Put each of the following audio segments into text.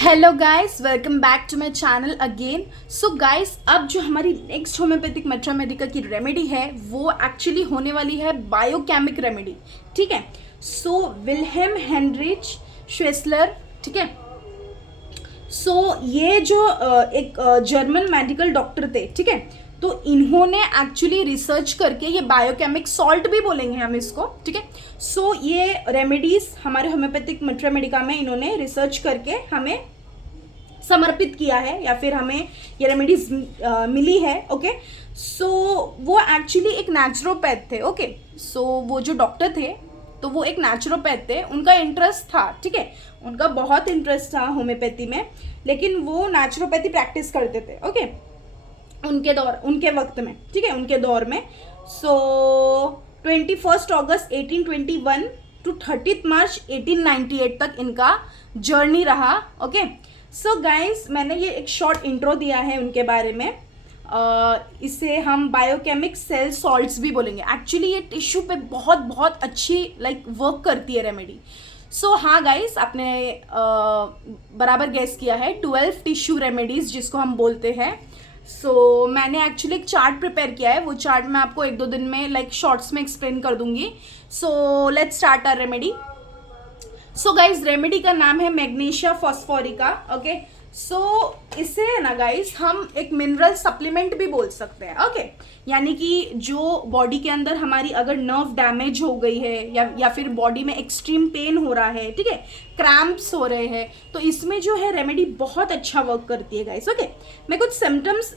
Hello guys, welcome back to my channel again. So guys, अब जो हमारी next homeopathic मेट्रामेडिका की रेमेडी है वो एक्चुअली होने वाली है बायोकेमिक रेमेडी। ठीक है, सो विल्हेम हेनरिच श्वेसलर, ठीक है। सो ये जो एक जर्मन मेडिकल डॉक्टर थे, ठीक है, तो इन्होंने एक्चुअली रिसर्च करके ये बायोकेमिक सॉल्ट भी बोलेंगे हम इसको, ठीक है। सो ये रेमेडीज हमारे होम्योपैथिक मेट्रामेडिका में इन्होंने रिसर्च करके हमें समर्पित किया है या फिर हमें ये रेमेडीज मिली है। ओके, सो वो एक्चुअली एक नेचुरोपैथ थे। ओके, सो वो जो डॉक्टर थे तो वो एक नेचुरोपैथ थे, उनका इंटरेस्ट था, ठीक है, उनका बहुत इंटरेस्ट था होम्योपैथी में, लेकिन वो नेचुरोपैथी प्रैक्टिस करते थे। ओके, उनके वक्त में, ठीक है, उनके दौर में। सो 21 अगस्त 1821 टू 30 मार्च 1898 तक इनका जर्नी रहा। ओके, सो गाइस, मैंने ये एक शॉर्ट इंट्रो दिया है उनके बारे में। इसे हम बायोकेमिक सेल सॉल्ट्स भी बोलेंगे। एक्चुअली ये टिश्यू पे बहुत बहुत अच्छी वर्क करती है रेमेडी। सो हाँ गाइस, आपने बराबर गेस किया है, 12 टिश्यू रेमेडीज जिसको हम बोलते हैं। सो मैंने एक्चुअली एक चार्ट प्रिपेयर किया है, वो चार्ट मैं आपको एक दो दिन में शॉर्ट्स में एक्सप्लेन कर दूंगी। So let's start our remedy. So guys, remedy का नाम है मैग्नीशिया फॉस्फोरिका। ओके, सो इसे है ना गाइज हम एक मिनरल सप्लीमेंट भी बोल सकते हैं। ओके, यानी कि जो बॉडी के अंदर हमारी अगर नर्व डैमेज हो गई है या फिर बॉडी में एक्सट्रीम पेन हो रहा है, ठीक है, क्रैम्प्स हो रहे हैं, तो इसमें जो है रेमेडी बहुत अच्छा वर्क करती है गाइज। ओके, मैं कुछ सिम्टम्स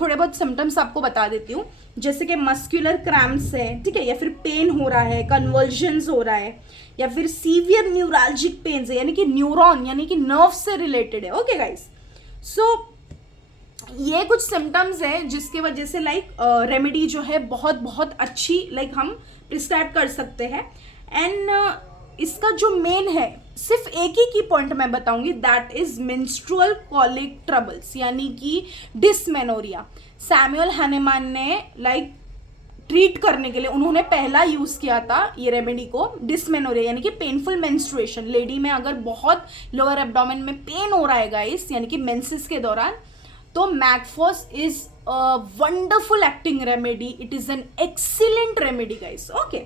थोड़े बहुत सिम्टम्स आपको बता देती हूँ, जैसे कि मस्कुलर क्रैम्प्स है, ठीक है, या फिर पेन हो रहा है, कन्वर्जन्स हो रहा है, या फिर सीवियर न्यूरालजिक पेन्स है, यानी कि न्यूरॉन यानी कि नर्व से रिलेटेड है। ओके गाइस, सो ये कुछ सिम्टम्स है जिसके वजह से रेमेडी जो है बहुत बहुत अच्छी हम प्रिस्क्राइब कर सकते हैं। एंड इसका जो मेन है, सिर्फ एक ही की पॉइंट मैं बताऊंगी, that is menstrual colic troubles, यानी कि डिस्मेनोरिया। सैमुअल हैनेमान ने ट्रीट करने के लिए उन्होंने पहला यूज किया था ये रेमेडी को, डिस्मेनोरिया यानी कि पेनफुल मेंस्ट्रुएशन। लेडी में अगर बहुत लोअर एब्डोमेन में पेन हो रहा है गाइस, यानी कि मेंसेस के दौरान, तो Mag Phos is a wonderful acting remedy. It is an excellent remedy guys. Okay,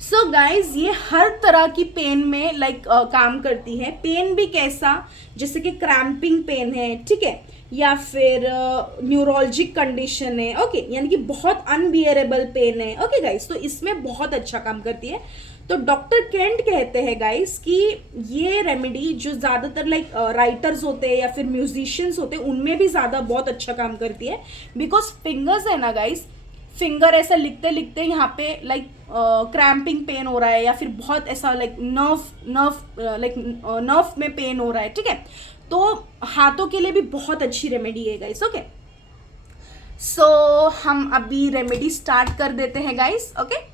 so guys, ये हर तरह की पेन में काम करती है। पेन भी कैसा, जैसे कि क्रैम्पिंग पेन है, ठीक है, या फिर न्यूरोलॉजिक कंडीशन है, ओके, यानी कि बहुत अनबियरेबल पेन है। ओके गाइस, तो इसमें बहुत अच्छा काम करती है। तो डॉक्टर केंट कहते हैं गाइस कि ये रेमेडी जो ज़्यादातर राइटर्स होते हैं या फिर म्यूजिशियंस होते हैं उनमें भी ज़्यादा बहुत अच्छा काम करती है, बिकॉज फिंगर्स है ना गाइस, फिंगर ऐसा लिखते लिखते यहाँ पे क्रैम्पिंग पेन हो रहा है, या फिर बहुत ऐसा नर्व में पेन हो रहा है, ठीक है, तो हाथों के लिए भी बहुत अच्छी रेमेडी है गाइस। ओके, सो हम अभी रेमेडी स्टार्ट कर देते हैं guys. Okay,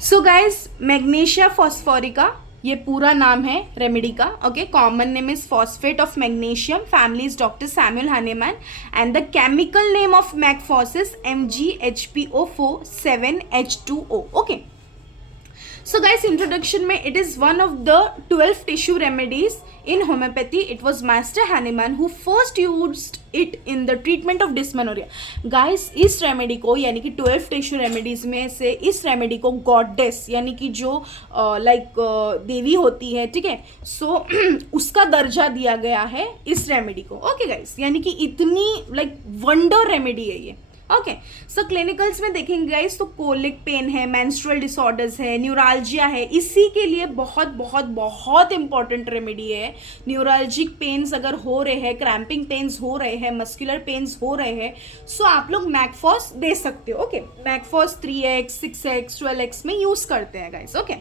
so guys, magnesia phosphorica ये पूरा नाम है रेमेडी का। Okay, common name is phosphate of magnesium, family is doctor Samuel Hahnemann, and the chemical name of Mag Phos is MgHPO4 7H2O। Okay, so guys, introduction में it is one of the 12 tissue remedies in homeopathy. It was Master Hahnemann who first used it in the treatment of dysmenorrhea. Guys, इस remedy को यानी कि 12 tissue remedies में से इस remedy को goddess यानी कि जो देवी होती है, ठीक है, सो उसका दर्जा दिया गया है इस रेमेडी को। ओके गाइस, यानी कि इतनी वंडर रेमेडी है ये। ओके, सो क्लिनिकल्स में देखेंगे गाइस तो कोलिक पेन है, मेंस्ट्रुअल डिसऑर्डर्स है, न्यूरालजिया है, इसी के लिए बहुत बहुत बहुत इंपॉर्टेंट रेमेडी है। न्यूरालजिक पेन्स अगर हो रहे हैं, क्रैम्पिंग पेन्स हो रहे हैं, मस्कुलर पेन्स हो रहे हैं, सो आप लोग मैकफॉस दे सकते हो। Okay, Mag Phos 3x 6x 12x में यूज करते हैं गाइस। ओके,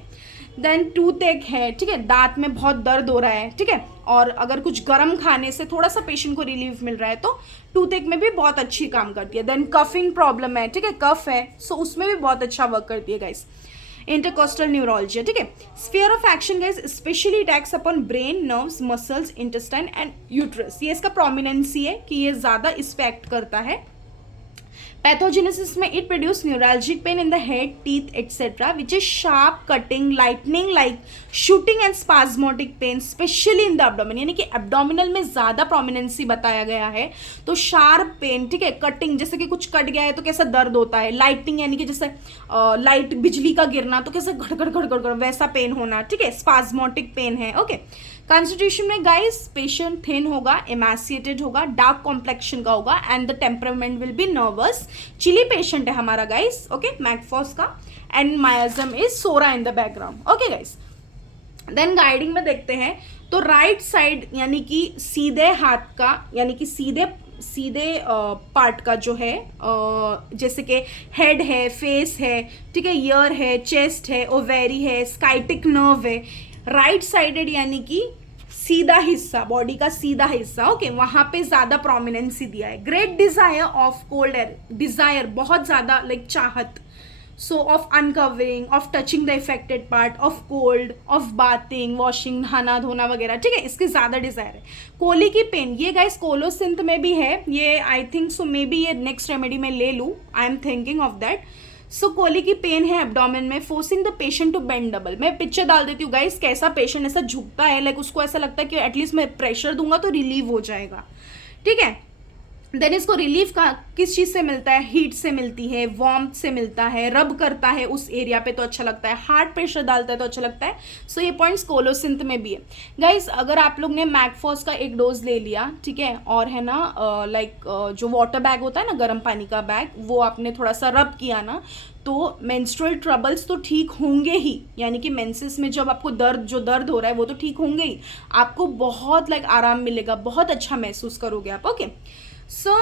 देन टूथ एक है, ठीक है, दांत में बहुत दर्द हो रहा है, ठीक है, और अगर कुछ गर्म खाने से थोड़ा सा पेशेंट को रिलीफ मिल रहा है तो टूथ एक में भी बहुत अच्छी काम करती है। देन कफिंग प्रॉब्लम है, ठीक है, कफ है, सो उसमें भी बहुत अच्छा वर्क करती है गाइस। इंटरकोस्टल न्यूरोलॉजी, ठीक है, sphere of action guys specially attacks upon brain, nerves, muscles, intestine and uterus. ये इसका प्रोमिनेंसी है कि ये ज़्यादा इस पे एक्ट करता है। पैथोजेनेसिस में it produce neuralgic pain in the head, teeth etcetera which is sharp, cutting, lightning like, shooting and spasmodic pain specially in the abdomen, यानी कि एब्डोमिनल में ज़्यादा प्रोमिनेंसी बताया गया है। तो शार्प पेन, ठीक है, कटिंग जैसे कि कुछ कट गया है तो कैसा दर्द होता है, लाइटनिंग यानी कि जैसे लाइट बिजली का गिरना तो कैसे घड़ घड़ घड़ वैसा पेन होना, ठीक है, स्पाज्मोटिक पेन है। ओके, कॉन्स्टिट्यूशन में गाइस पेशेंट थिन होगा, एमासिएटेड होगा, डार्क कॉम्प्लेक्शन का होगा and the temperament will be nervous. Chilly patient है हमारा गाइस, ओके, मैकफॉस का, and miasm is psora in the background. Okay guys, then guiding में देखते हैं तो राइट साइड यानी कि सीधे हाथ का, यानी कि सीधे पार्ट का जो है, जैसे कि हेड है, फेस है, ठीक है, ईयर है, चेस्ट है, ओवेरी है, स्काइटिक नर्व है, राइट साइडेड यानी कि सीधा हिस्सा, बॉडी का सीधा हिस्सा, ओके, वहां पे ज्यादा प्रोमिनेंसी दिया है। Great desire of cold air, desire बहुत ज्यादा, लाइक चाहत, so of uncovering, of touching the affected part, of cold, of bathing, washing, नहाना धोना वगैरह, ठीक है, इसके ज्यादा डिजायर है। कोली की पेन, ये गाइस कोलोसिंथ में भी है, ये I think so may be ये नेक्स्ट रेमेडी में ले लूँ, I am thinking of that. So colic की पेन है एब्डोमेन में, forcing the patient to bend double. मैं पिक्चर डाल देती हूँ गाइस, कैसा पेशेंट ऐसा झुकता है, लाइक उसको ऐसा लगता है कि एटलीस्ट मैं प्रेशर दूंगा तो रिलीव हो जाएगा, ठीक है। देन इसको रिलीफ का किस चीज़ से मिलता है, हीट से मिलती है, वार्मथ से मिलता है, रब करता है उस एरिया पे तो अच्छा लगता है, हार्ड प्रेशर डालता है तो अच्छा लगता है। सो ये पॉइंट्स कोलोसिंथ में भी है गाइस। अगर आप लोग ने मैकफॉस का एक डोज ले लिया, ठीक है, और है ना लाइक जो वाटर बैग होता है ना, गर्म पानी का बैग, वो आपने थोड़ा सा रब किया ना, तो मेंस्ट्रुअल ट्रबल्स तो ठीक होंगे ही, यानी कि मेंसेस में जब आपको जो दर्द हो रहा है वो तो ठीक होंगे ही, आपको बहुत लाइक आराम मिलेगा, बहुत अच्छा महसूस करोगे आप। Okay, so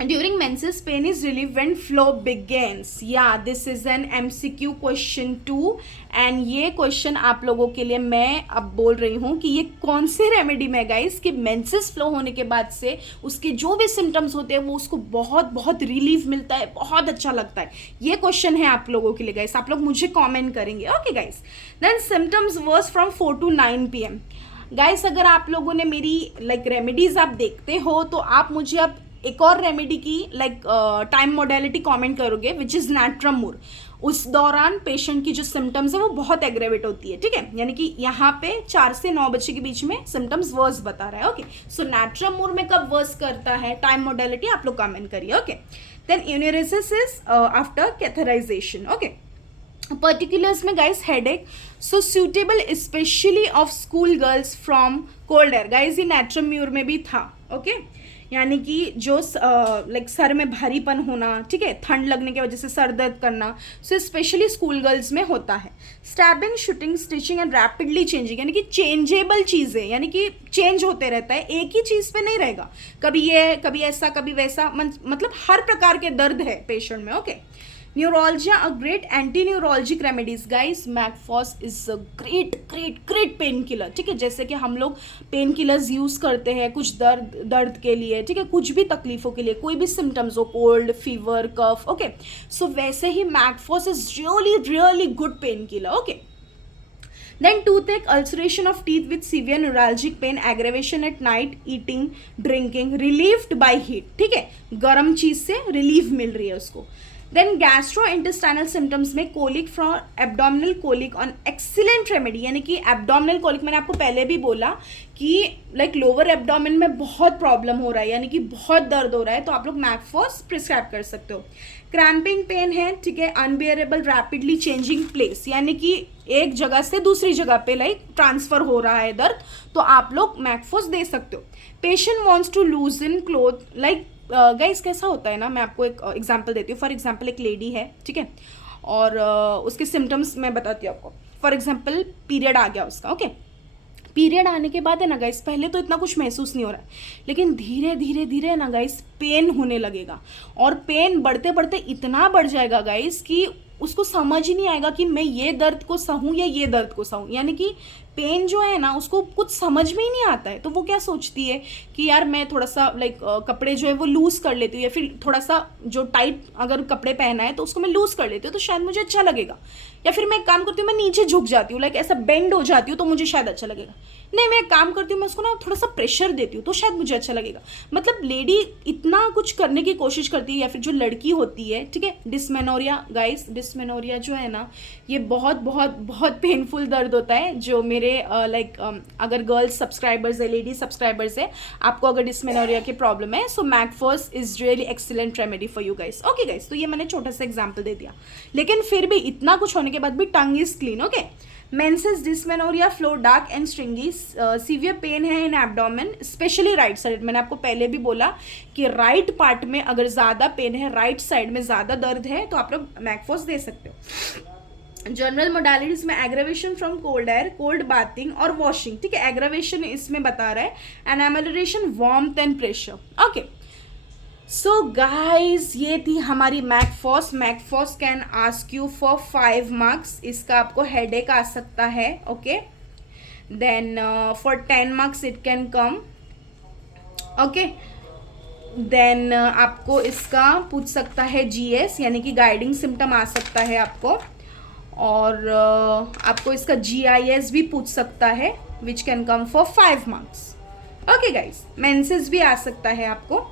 during menses pain is relieved when flow begins. Yeah, this is an MCQ question 2 and ये क्वेश्चन आप लोगों के लिए मैं अब बोल रही हूँ कि ये कौन से रेमेडी में गाइस कि मेंसेस फ्लो होने के बाद से उसके जो भी सिम्टम्स होते हैं वो उसको बहुत बहुत रिलीफ मिलता है, बहुत अच्छा लगता है। ये क्वेश्चन है आप लोगों के लिए गाइस, आप लोग मुझे कॉमेंट करेंगे। Okay guys, then symptoms worse from 4 to 9 PM। Guys अगर आप लोगों ने मेरी लाइक रेमेडीज आप देखते हो तो आप मुझे अब एक और रेमेडी की लाइक टाइम मॉडलिटी कमेंट करोगे विच इज़ नैट्रमूर। उस दौरान पेशेंट की जो सिम्टम्स है वो बहुत एग्रेवेट होती है, ठीक है, यानी कि यहाँ पे 4 से 9 बजे के बीच में सिम्टम्स वर्स बता रहा है। ओके, सो नैट्रमूर में कब वर्स करता है, टाइम मॉडलिटी आप लोग कमेंट करिए। Okay, then enuresis is after catheterization. Okay, particulars में guys headache, so suitable specially of school girls from cold air. Guys ये नैट्रम्यूर में भी था। ओके, यानी कि जो लाइक सर में भारीपन होना, ठीक है, ठंड लगने की वजह से सर दर्द करना, सो स्पेशली स्कूल गर्ल्स में होता है। Stabbing, shooting, stitching and rapidly changing, यानी कि चेंजेबल चीज़ें, यानी कि चेंज होते रहता है, एक ही चीज़ पे नहीं रहेगा, कभी ये कभी ऐसा कभी वैसा, मतलब हर प्रकार के दर्द है पेशेंट में। Okay, neuralgia, a great anti neuralgic remedies. Guys Mag Phos is a great great great pain killer, ठीक है, जैसे कि हम लोग पेन किलर्स यूज़ करते हैं कुछ दर्द के लिए, ठीक है, कुछ भी तकलीफ़ों के लिए, कोई भी सिम्टम्स हो, cold, fever, cough, okay, so वैसे ही Mag Phos is really really good pain killer. Okay, then toothache, ulceration of teeth with severe neuralgic pain, aggravation at night, eating, drinking, relieved by heat, ठीक है, गर्म चीज़ से relief मिल रही है उसको। Then gastrointestinal symptoms में colic from abdominal colic on excellent remedy, यानी कि एब्डोमिनल कोलिक मैंने आपको पहले भी बोला कि लाइक लोअर एब्डोमिन में बहुत प्रॉब्लम हो रहा है, यानी कि बहुत दर्द हो रहा है, तो आप लोग मैकफॉस प्रिस्क्राइब कर सकते हो। क्रैम्पिंग पेन है, ठीक है, अनबियरेबल रैपिडली चेंजिंग प्लेस, यानी कि एक जगह से दूसरी जगह पे लाइक ट्रांसफर हो रहा है दर्द, तो आप लोग मैकफॉस दे सकते हो। Patient wants to loose in cloth, like guys कैसा होता है ना, मैं आपको एक एग्जांपल देती हूँ। फॉर एग्जांपल एक लेडी है, ठीक है, और उसके सिम्टम्स मैं बताती हूँ आपको। फॉर एग्जांपल पीरियड आ गया उसका। ओके, पीरियड आने के बाद है ना गाइस, पहले तो इतना कुछ महसूस नहीं हो रहा है, लेकिन धीरे धीरे धीरे ना गाइस पेन होने लगेगा, और पेन बढ़ते बढ़ते इतना बढ़ जाएगा गाइस कि उसको समझ ही नहीं आएगा कि मैं ये दर्द को सहूँ या ये दर्द को सहूँ, यानी कि पेन जो है ना उसको कुछ समझ में ही नहीं आता है, तो वो क्या सोचती है कि यार मैं थोड़ा सा लाइक कपड़े जो है वो लूज़ कर लेती हूँ, या फिर थोड़ा सा जो टाइट अगर कपड़े पहना है तो उसको मैं लूज़ कर लेती हूँ तो शायद मुझे अच्छा लगेगा। या फिर मैं एक काम करती हूँ, मैं नीचे झुक जाती हूँ, लाइक ऐसा बेंड हो जाती हूँ तो मुझे शायद अच्छा लगेगा। नहीं, मैं एक काम करती हूँ, मैं उसको ना थोड़ा सा प्रेशर देती हूँ तो शायद मुझे अच्छा लगेगा। मतलब लेडी इतना कुछ करने की कोशिश करती है, या फिर जो लड़की होती है, ठीक है, डिस्मेनोरिया गाइस, डिस्मेनोरिया जो है ना ये बहुत बहुत बहुत पेनफुल दर्द होता है। जो मेरे लाइक अगर गर्ल्स सब्सक्राइबर्स है, लेडी सब्सक्राइबर्स है, आपको अगर डिस्मेनोरिया की प्रॉब्लम है, so Mag Phos is really excellent remedy for you guys. Okay guys, तो ये मैंने छोटा सा एग्जाम्पल दे दिया, लेकिन फिर भी इतना कुछ होने के बाद भी tongue is clean. Okay, menses dysmenorrhoea flow dark and stringy, severe pain है in abdomen specially right side. मैंने आपको पहले भी बोला कि राइट पार्ट में अगर ज़्यादा पेन है, राइट साइड में ज़्यादा दर्द है, तो आप लोग मैकफोर्स दे सकते हो। जनरल मोडालिटीज में aggravation from cold air, cold bathing और वॉशिंग, ठीक है, एग्रावेशन इसमें बता रहा है, and amelioration warmth and pressure. Okay, so guys ये थी हमारी Mag Phos. Mag Phos can ask you for 5 marks, इसका आपको हेडेक आ सकता है। Okay, then for 10 marks it can come. Okay, then आपको इसका पूछ सकता है जीएस, यानी कि गाइडिंग सिम्टम आ सकता है आपको, और आपको इसका जीआईएस भी पूछ सकता है which can come for 5 marks. Okay guys, menses भी आ सकता है आपको।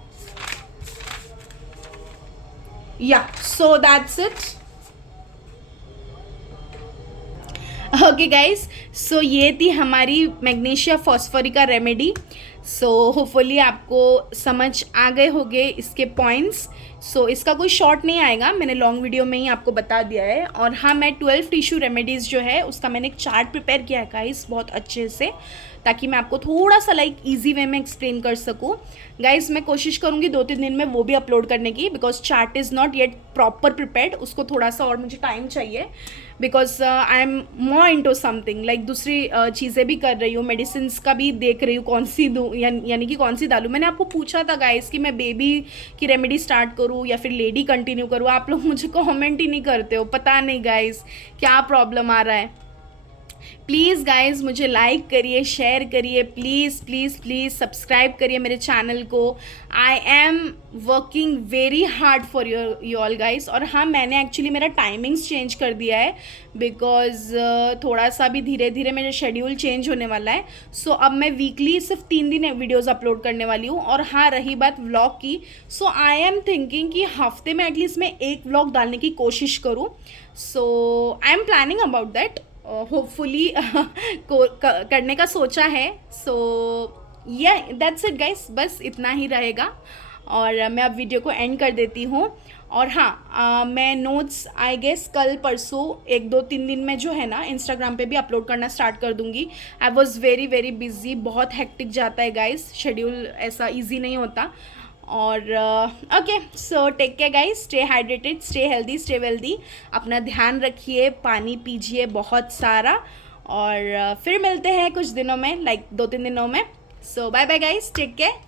Yeah, so that's it. Okay guys, so ये थी हमारी magnesia phosphorica remedy. So hopefully आपको समझ आ गए होंगे इसके पॉइंट्स। सो इसका कोई शॉर्ट नहीं आएगा, मैंने लॉन्ग वीडियो में ही आपको बता दिया है। और हाँ, मैं 12 टिश्यू रेमेडीज़ जो है उसका मैंने एक चार्ट प्रिपेयर किया है गाइस बहुत अच्छे से, ताकि मैं आपको थोड़ा सा लाइक इजी वे में एक्सप्लेन कर सकूँ। गाइस मैं कोशिश करूँगी 2-3 दिन में वो भी अपलोड करने की, because chart is not yet proper prepared, उसको थोड़ा सा और मुझे टाइम चाहिए, because I am more into something like दूसरी चीज़ें भी कर रही हूँ, मेडिसिन का भी देख रही हूँ कौन सी दूँ, यानी कि कौन सी डालूँ। मैंने आपको पूछा था गाइस कि मैं बेबी की रेमेडी स्टार्ट करूँ या फिर लेडी कंटिन्यू करूँ, आप लोग मुझे कमेंट ही नहीं करते हो, पता नहीं गाइस क्या प्रॉब्लम आ रहा है। प्लीज़ गाइज मुझे लाइक करिए, शेयर करिए, प्लीज़ प्लीज़ प्लीज़ सब्सक्राइब करिए मेरे चैनल को। I am working very hard for you all guys. और हाँ, मैंने एक्चुअली मेरा टाइमिंग्स चेंज कर दिया है, बिकॉज थोड़ा सा भी धीरे धीरे मेरा शेड्यूल चेंज होने वाला है। सो अब मैं वीकली सिर्फ 3 दिन वीडियोज़ अपलोड करने वाली हूँ। और हाँ, रही बात व्लॉग की, सो आई एम थिंकिंग कि हफ्ते में एटलीस्ट मैं एक व्लॉग डालने की कोशिश करूँ। So I am planning about that, hopefully करने का सोचा है। सो या दैट्स इट गाइस, बस इतना ही रहेगा और मैं अब वीडियो को एंड कर देती हूँ। और हाँ, मैं नोट्स आई गेस कल परसों 1-2-3 दिन में जो है ना इंस्टाग्राम पे भी अपलोड करना स्टार्ट कर दूँगी। I was very very busy, बहुत हेक्टिक जाता है गाइस, शेड्यूल ऐसा ईजी नहीं होता। और okay, so take care guys, stay hydrated, stay healthy, stay wealthy, अपना ध्यान रखिए, पानी पीजिए बहुत सारा। और फिर मिलते हैं कुछ दिनों में, लाइक 2-3 दिनों में। So bye bye guys, take care.